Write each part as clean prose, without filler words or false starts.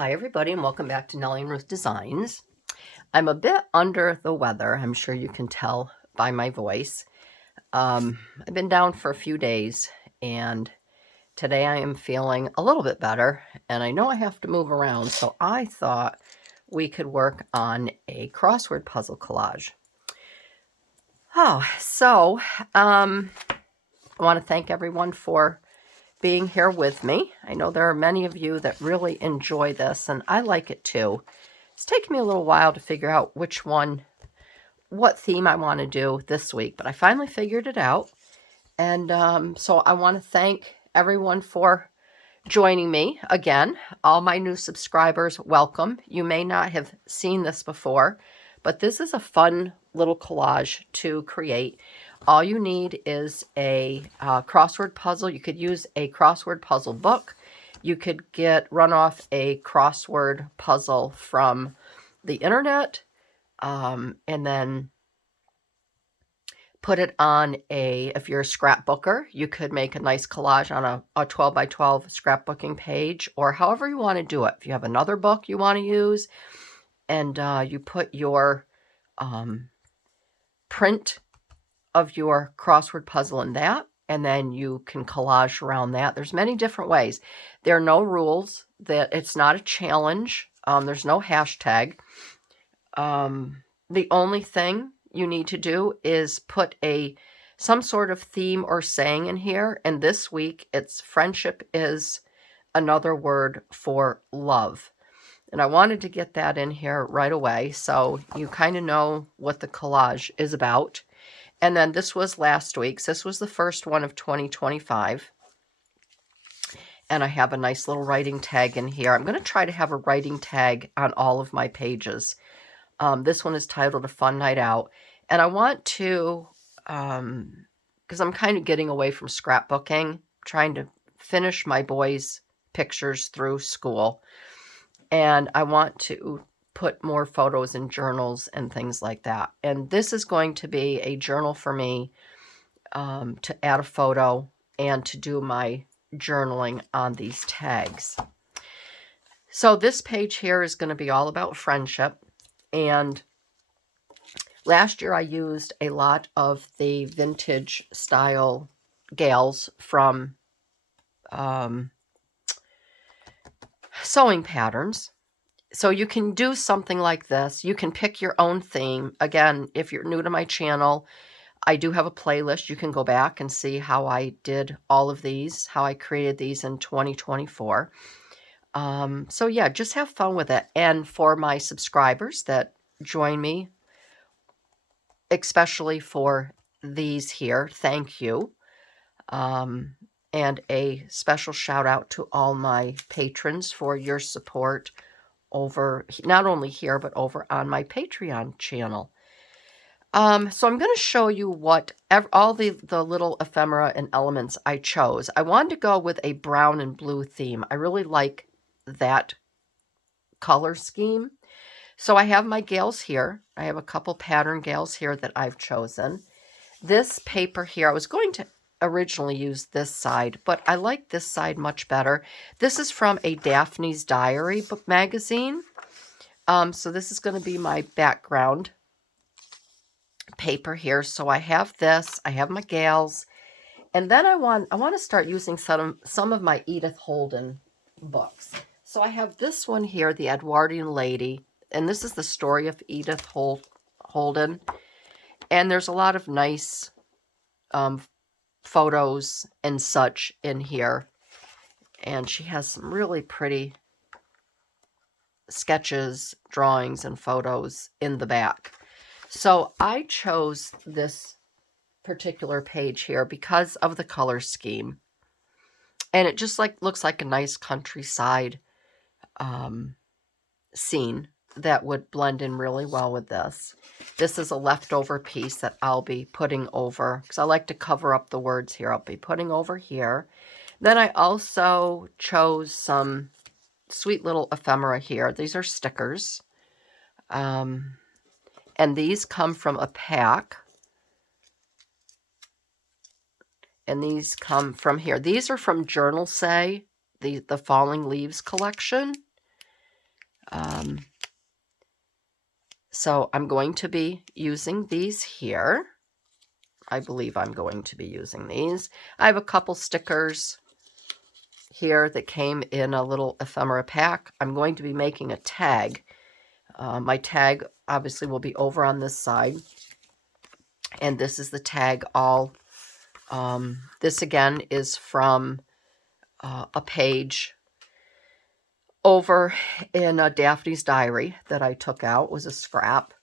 Hi everybody and welcome back to Nellie and Ruth Designs. I'm a bit under the weather, I'm sure you can tell by my voice. I've been down for a few days and today I am feeling a little bit better and I know I have to move around, so I thought we could work on a crossword puzzle collage. I want to thank everyone for being here with me. I know there are many of you that really enjoy this and I like it too. It's taken me a little while to figure out what theme I want to do this week, but I finally figured it out. And so I want to thank everyone for joining me again. All my new subscribers, welcome. You may not have seen this before, but this is a fun little collage to create. All you need is a crossword puzzle. You could use a crossword puzzle book. You could run off a crossword puzzle from the internet and then put it on if you're a scrapbooker, you could make a nice collage on a 12 by 12 scrapbooking page, or however you want to do it. If you have another book you want to use and you put your print of your crossword puzzle in that, and then you can collage around that. There's many different ways. There are no rules. That it's not a challenge. There's no hashtag. The only thing you need to do is put some sort of theme or saying in here. And this week, it's friendship is another word for love. And I wanted to get that in here right away so you kind of know what the collage is about. And then this was last week's. This was the first one of 2025. And I have a nice little writing tag in here. I'm going to try to have a writing tag on all of my pages. This one is titled A Fun Night Out. And I want to, because I'm kind of getting away from scrapbooking, trying to finish my boys' pictures through school. And I want to put more photos in journals and things like that. And this is going to be a journal for me to add a photo and to do my journaling on these tags. So this page here is going to be all about friendship. And last year I used a lot of the vintage style gals from sewing patterns. So you can do something like this. You can pick your own theme. Again, if you're new to my channel, I do have a playlist. You can go back and see how I did all of these, how I created these in 2024. So yeah, just have fun with it. And for my subscribers that join me, especially for these here, thank you. And a special shout out to all my patrons for your support over, not only here, but over on my Patreon channel. So I'm going to show you what all the little ephemera and elements I chose. I wanted to go with a brown and blue theme. I really like that color scheme. So I have my gals here. I have a couple pattern gals here that I've chosen. This paper here, I was going to originally use this side, but I like this side much better. This is from a Daphne's Diary book magazine. So this is going to be my background paper here. So I have this, I have my gals, and then I want to start using some of my Edith Holden books. So I have this one here, The Edwardian Lady, and this is the story of Edith Holden. And there's a lot of nice photos and such in here. And she has some really pretty sketches, drawings, and photos in the back. So I chose this particular page here because of the color scheme. And it just looks like a nice countryside scene that would blend in really well with this. This is a leftover piece that I'll be putting over, because I like to cover up the words here. I'll be putting over here. Then I also chose some sweet little ephemera here. These are stickers. And these come from a pack. And these come from here. These are from Journal Say, the Falling Leaves collection. So I'm going to be using these here. I believe I'm going to be using these. I have a couple stickers here that came in a little ephemera pack. I'm going to be making a tag. My tag obviously will be over on this side. And this is the tag all. This again is from a page over in Daphne's diary that I took out. It was a scrap.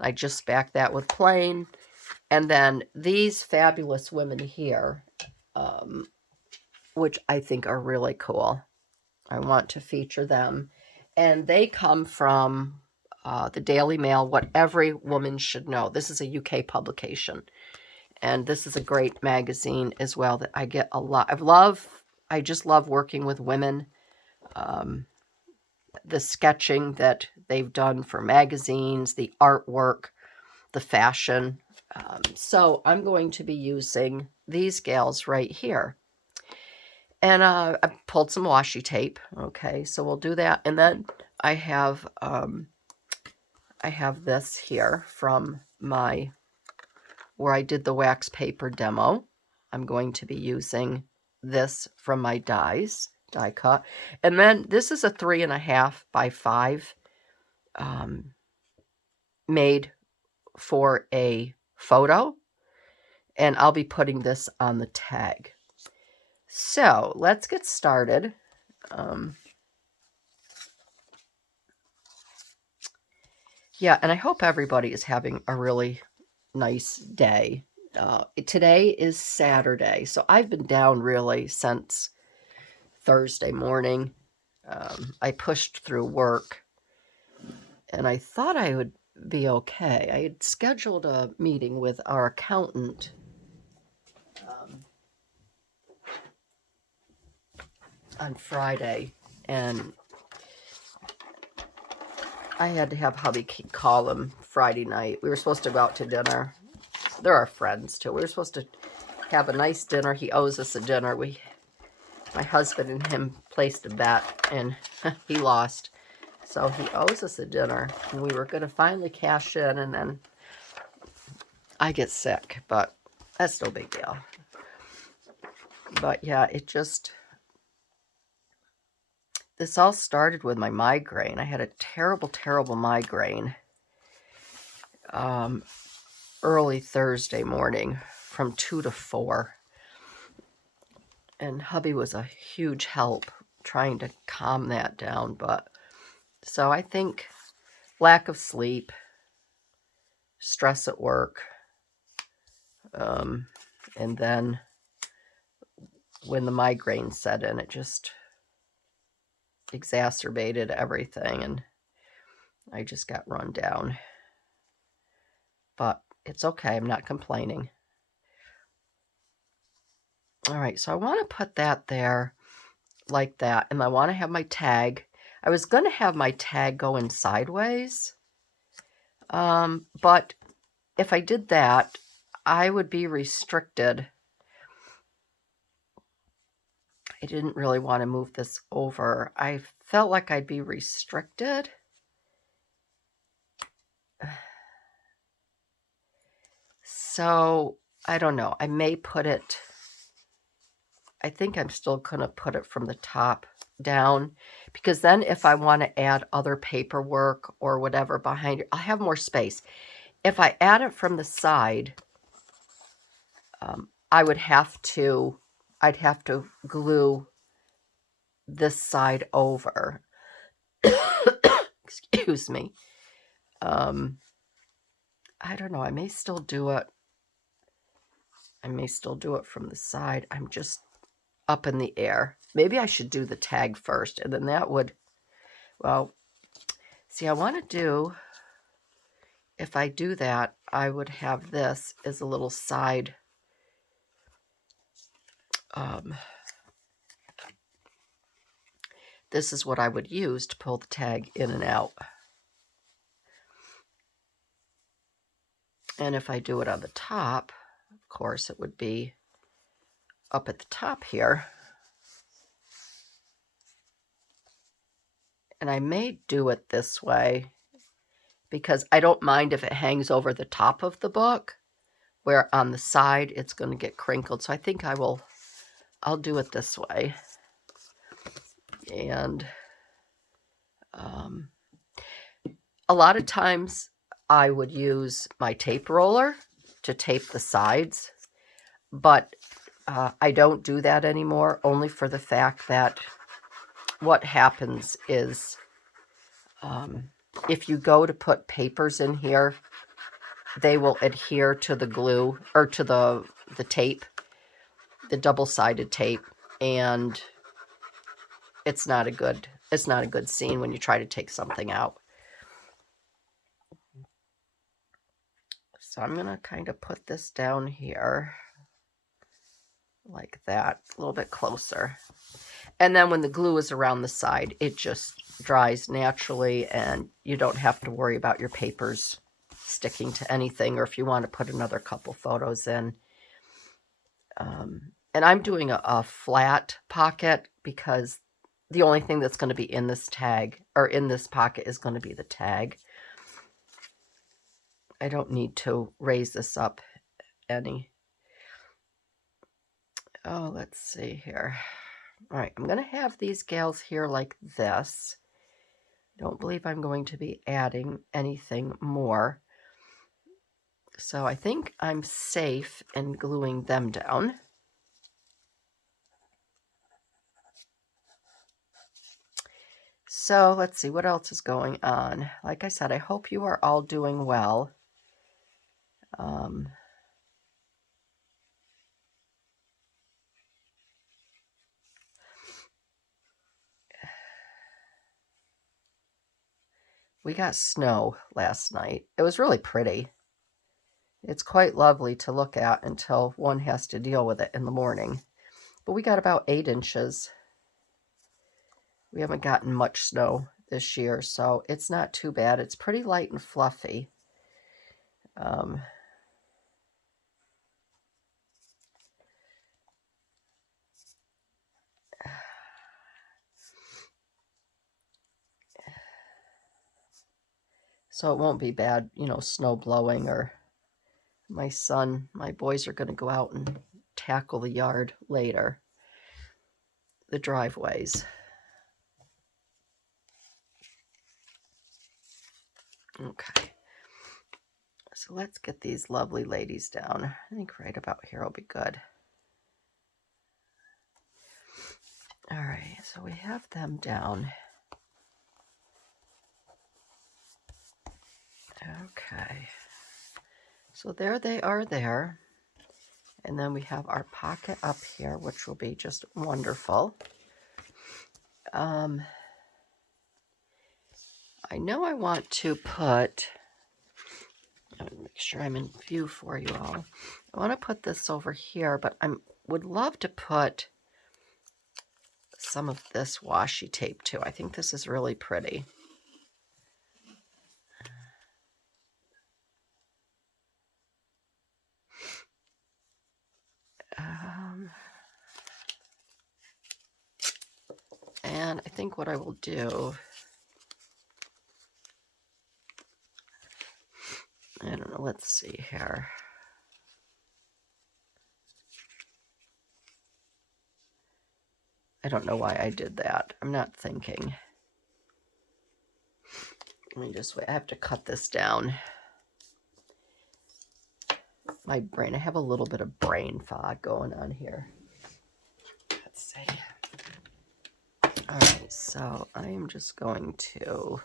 I just backed that with plain. And then these fabulous women here, which I think are really cool. I want to feature them. And they come from the Daily Mail, What Every Woman Should Know. This is a UK publication. And this is a great magazine as well that I get a lot. I just love working with women. The sketching that they've done for magazines, the artwork, the fashion. So I'm going to be using these gals right here. And I pulled some washi tape. Okay, so we'll do that. And then I have this here from where I did the wax paper demo. I'm going to be using this from my die cut. And then this is a 3.5 by 5 made for a photo. And I'll be putting this on the tag. So let's get started. Yeah, and I hope everybody is having a really nice day. Today is Saturday, so I've been down really since Thursday morning. I pushed through work, and I thought I would be okay. I had scheduled a meeting with our accountant on Friday, and I had to have hubby call him Friday night. We were supposed to go out to dinner. They're our friends, too. We were supposed to have a nice dinner. He owes us a dinner. My husband and him placed a bet, and he lost. So he owes us a dinner, and we were going to finally cash in, and then I get sick, but that's no big deal. But yeah, this all started with my migraine. I had a terrible, terrible migraine early Thursday morning from 2 to 4. And hubby was a huge help trying to calm that down. So I think lack of sleep, stress at work, and then when the migraine set in, it just exacerbated everything, and I just got run down. But it's okay. I'm not complaining. All right, so I want to put that there like that, and I want to have my tag. I was going to have my tag go in sideways, but if I did that, I would be restricted. I didn't really want to move this over. I felt like I'd be restricted. So, I don't know. I may put it, I think I'm still going to put it from the top down, because then if I want to add other paperwork or whatever behind it, I'll have more space. If I add it from the side, I'd have to glue this side over. Excuse me. I don't know. I may still do it. From the side. I'm just up in the air. Maybe I should do the tag first, and then that would, well, see, I want to do, if I do that, I would have this as a little side, this is what I would use to pull the tag in and out. And if I do it on the top, of course, it would be up at the top here. And I may do it this way because I don't mind if it hangs over the top of the book, where on the side it's going to get crinkled. So I think I'll do it this way. And a lot of times I would use my tape roller to tape the sides, but I don't do that anymore, only for the fact that what happens is if you go to put papers in here, they will adhere to the glue, or to the tape, the double-sided tape, and it's not a good scene when you try to take something out. So I'm going to kind of put this down here like that, a little bit closer. And then when the glue is around the side, it just dries naturally, and you don't have to worry about your papers sticking to anything, or if you want to put another couple photos in. And I'm doing a flat pocket because the only thing that's going to be in this tag, or in this pocket, is going to be the tag. I don't need to raise this up any. Oh, let's see here. All right, I'm going to have these gals here like this. Don't believe I'm going to be adding anything more. So I think I'm safe in gluing them down. So let's see what else is going on. Like I said, I hope you are all doing well. We got snow last night. It was really pretty. It's quite lovely to look at until one has to deal with it in the morning. But we got about 8 inches. We haven't gotten much snow this year, so it's not too bad. It's pretty light and fluffy. So it won't be bad, you know, snow blowing, or my boys are going to go out and tackle the yard later, the driveways. Okay. So let's get these lovely ladies down. I think right about here will be good. All right, so we have them down. Okay. So there they are there. And then we have our pocket up here, which will be just wonderful. I know I want to put, let me make sure I'm in view for you all. I want to put this over here, but I would love to put some of this washi tape too. I think this is really pretty. And I think what I will do, I don't know, let's see here. I don't know why I did that. I'm not thinking. Let me just wait. I have to cut this down. My brain, I have a little bit of brain fog going on here. Let's see. All right, so I am just going to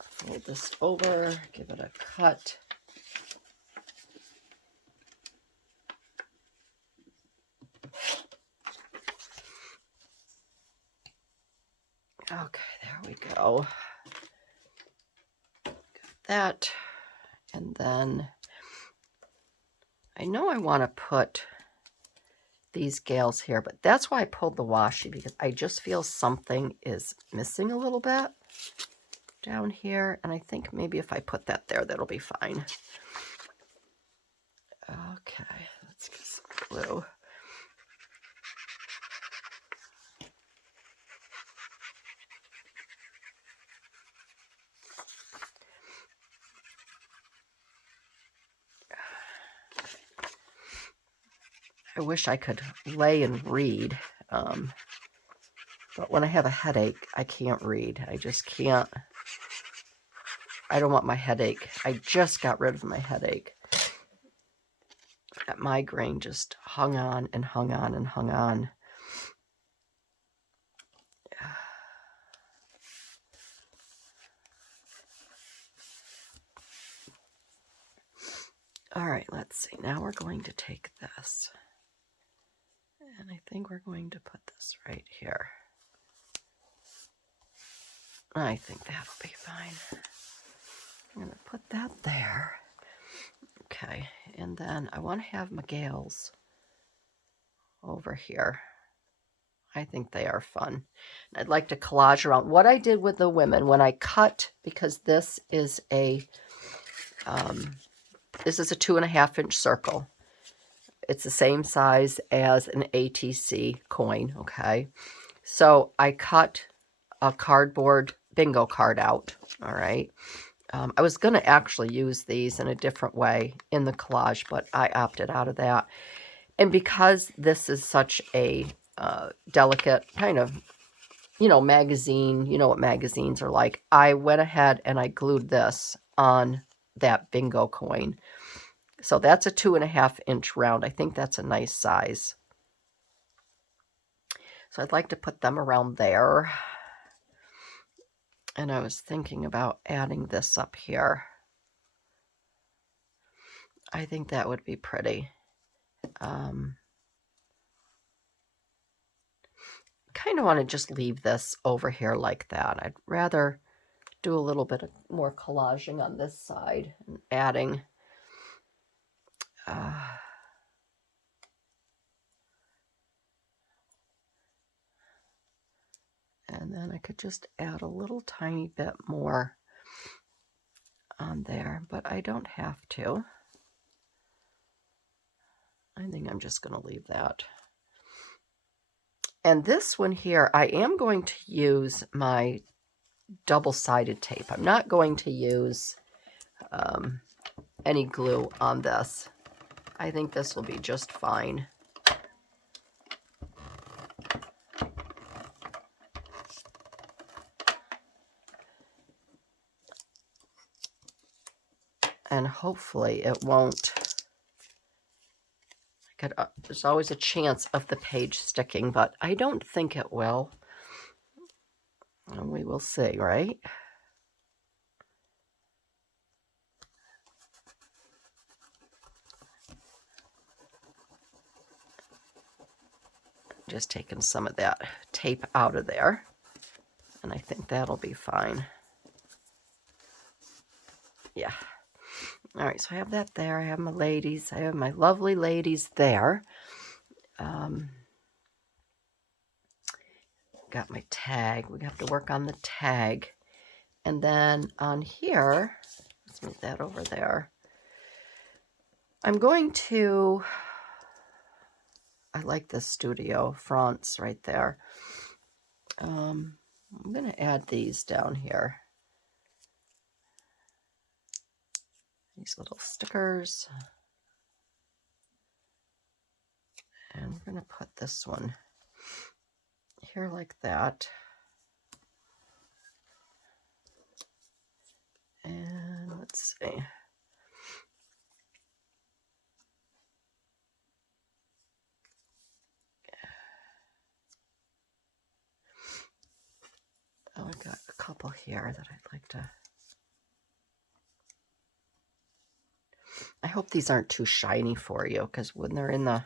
fold this over, give it a cut. Okay, there we go. Got that. And then I know I want to put these gals here, but that's why I pulled the washi, because I just feel something is missing a little bit down here. And I think maybe if I put that there, that'll be fine. Okay, let's get some glue. I wish I could lay and read, but when I have a headache, I can't read. I just can't. I don't want my headache. I just got rid of my headache. That migraine just hung on and hung on and hung on. All right, let's see. Now we're going to take this. And I think we're going to put this right here. I think that'll be fine. I'm going to put that there. Okay, and then I want to have Miguel's over here. I think they are fun. I'd like to collage around. What I did with the women, when I cut, because this is a 2.5-inch circle. It's the same size as an ATC coin, okay? So I cut a cardboard bingo card out, all right? I was going to actually use these in a different way in the collage, but I opted out of that. And because this is such a delicate kind of, magazine, you know what magazines are like, I went ahead and I glued this on that bingo coin. So that's a 2.5-inch round. I think that's a nice size. So I'd like to put them around there. And I was thinking about adding this up here. I think that would be pretty. Kind of want to just leave this over here like that. I'd rather do a little bit more collaging on this side and adding and then I could just add a little tiny bit more on there, but I don't have to. I think I'm just going to leave that. And this one here, I am going to use my double-sided tape. I'm not going to use any glue on this. I think this will be just fine. And hopefully it won't. There's always a chance of the page sticking, but I don't think it will. And we will see, right? Just taking some of that tape out of there. And I think that'll be fine. Yeah. All right, so I have that there. I have my ladies. I have my lovely ladies there. Got my tag. We have to work on the tag. And then on here, let's move that over there. I'm going to, I like this Studio France right there. I'm going to add these down here. These little stickers. And we're going to put this one here like that. And let's see. Oh, I've got a couple here that I'd like to. I hope these aren't too shiny for you, because when they're in the,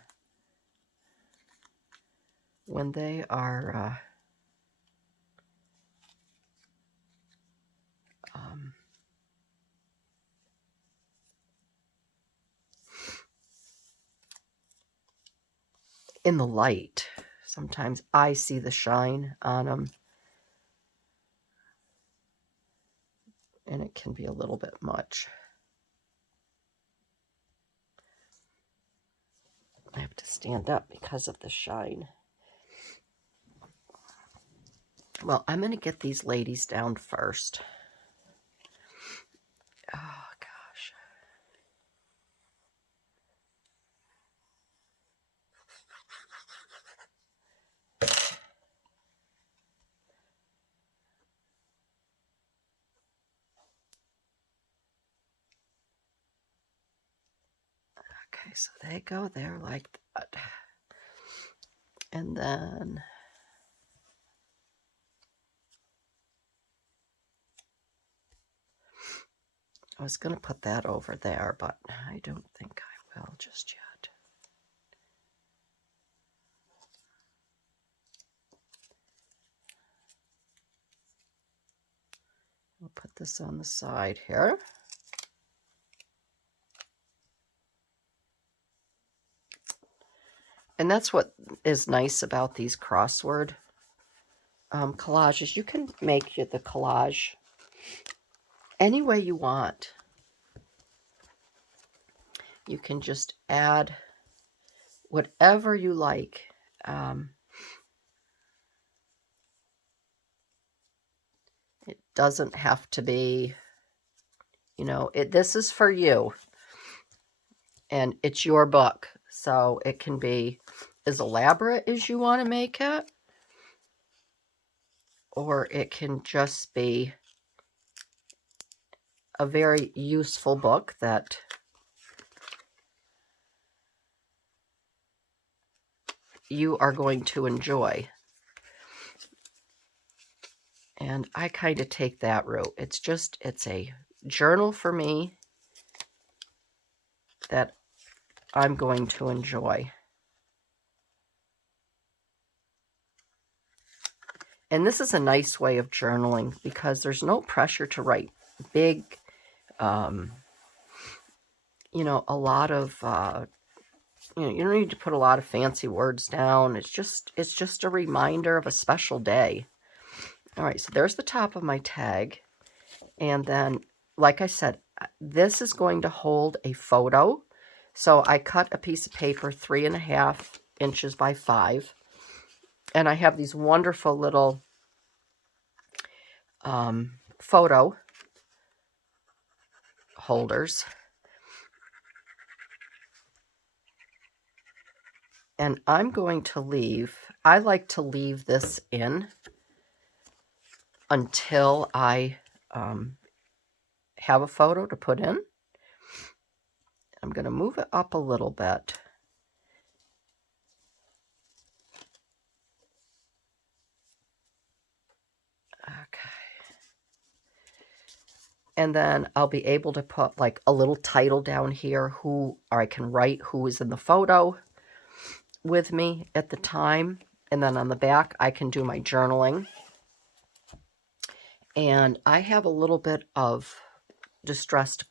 when they are in the light, sometimes I see the shine on them, and it can be a little bit much. I have to stand up because of the shine. Well, I'm going to get these ladies down first. Oh, gosh. Okay, so they go there like that. And then I was going to put that over there, but I don't think I will just yet. We'll put this on the side here. And that's what is nice about these crossword collages. You can make the collage any way you want. You can just add whatever you like. It doesn't have to be, you know, this is for you. And it's your book. So it can be as elaborate as you want to make it. Or it can just be a very useful book that you are going to enjoy. And I kind of take that route. It's a journal for me that I'm going to enjoy. And this is a nice way of journaling because there's no pressure to write big, you know, a lot of, you know, you don't need to put a lot of fancy words down. It's just a reminder of a special day. All right, so there's the top of my tag. And then, like I said, this is going to hold a photo. So I cut a piece of paper 3.5 inches by 5. And I have these wonderful little photo holders. And I'm going to leave, I like to leave this in until I have a photo to put in. I'm going to move it up a little bit. Okay. And then I'll be able to put like a little title down here, or I can write who is in the photo with me at the time. And then on the back, I can do my journaling. And I have a little bit of distressed,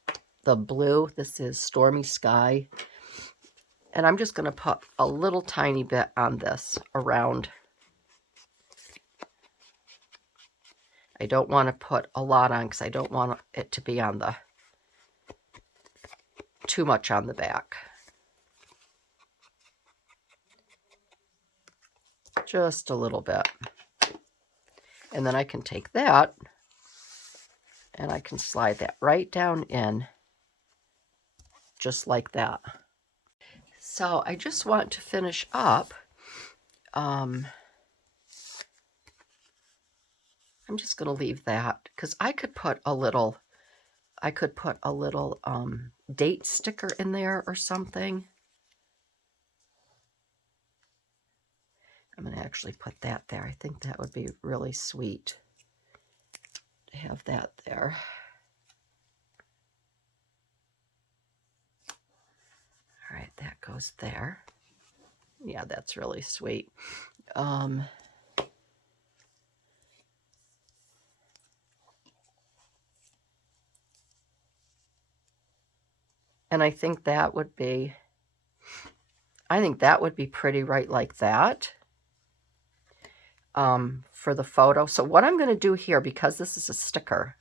the blue. This is Stormy Sky. And I'm just going to put a little tiny bit on this around. I don't want to put a lot on because I don't want it to be on the, too much on the back. Just a little bit. And then I can take that and I can slide that right down in just like that. So I just want to finish up. I'm just going to leave that because I could put a little, date sticker in there or something. I'm going to actually put that there. I think that would be really sweet to have that there. All right, that goes there. Yeah, that's really sweet. And I think that would be, pretty right like that. For the photo. So what I'm going to do here, because this is a sticker,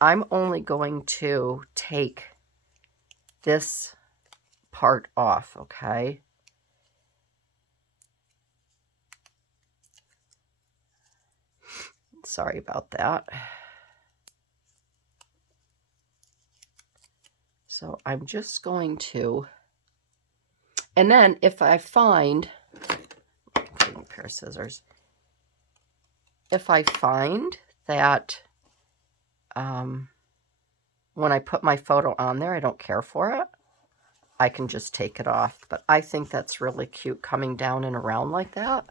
I'm only going to take this part off, okay? Sorry about that. So I'm just going to, and then if I find, a pair of scissors, if I find that when I put my photo on there, I don't care for it, I can just take it off. But I think that's really cute coming down and around like that.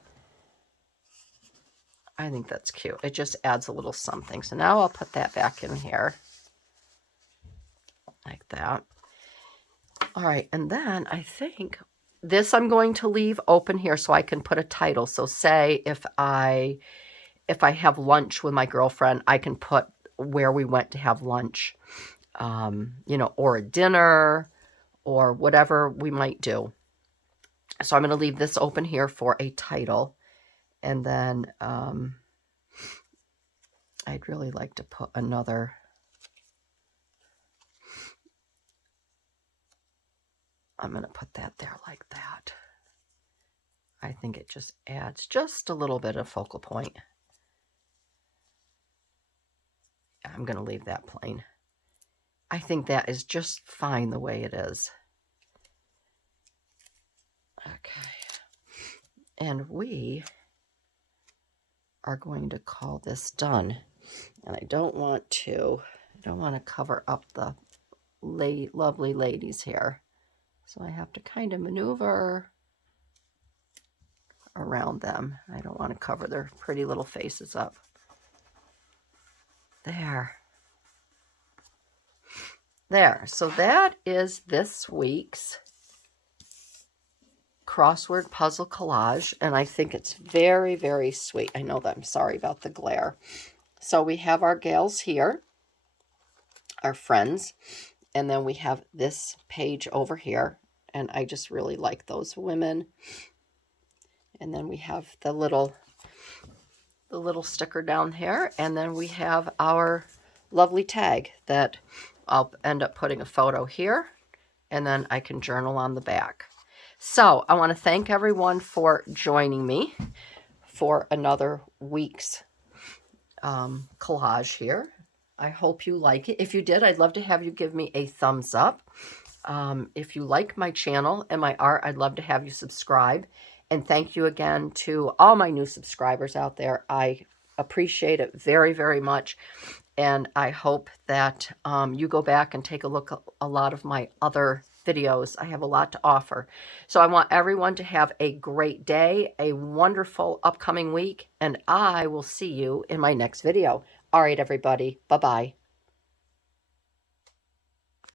I think that's cute. It just adds a little something. So now I'll put that back in here like that. All right, and then I think this I'm going to leave open here so I can put a title. So say if I have lunch with my girlfriend, I can put where we went to have lunch, you know, or a dinner or whatever we might do. So I'm going to leave this open here for a title. And then I'd really like to put another. I'm going to put that there like that. I think it just adds just a little bit of focal point. I'm going to leave that plain. I think that is just fine the way it is. Okay. And we are going to call this done. And I don't want to cover up the lovely ladies here. So I have to kind of maneuver around them. I don't want to cover their pretty little faces up. There. So that is this week's crossword puzzle collage, and I think it's very, very sweet. I know that. I'm sorry about the glare. So we have our gals here, our friends, and then we have this page over here, and I just really like those women. And then we have the little sticker down here, and then we have our lovely tag that I'll end up putting a photo here, and then I can journal on the back. So I want to thank everyone for joining me for another week's collage here. I hope you like it. If you did, I'd love to have you give me a thumbs up. If you like my channel and my art, I'd love to have you subscribe. And thank you again to all my new subscribers out there. I appreciate it very, very much. And I hope that you go back and take a look at a lot of my other videos. I have a lot to offer. So I want everyone to have a great day, a wonderful upcoming week, and I will see you in my next video. All right, everybody. Bye-bye.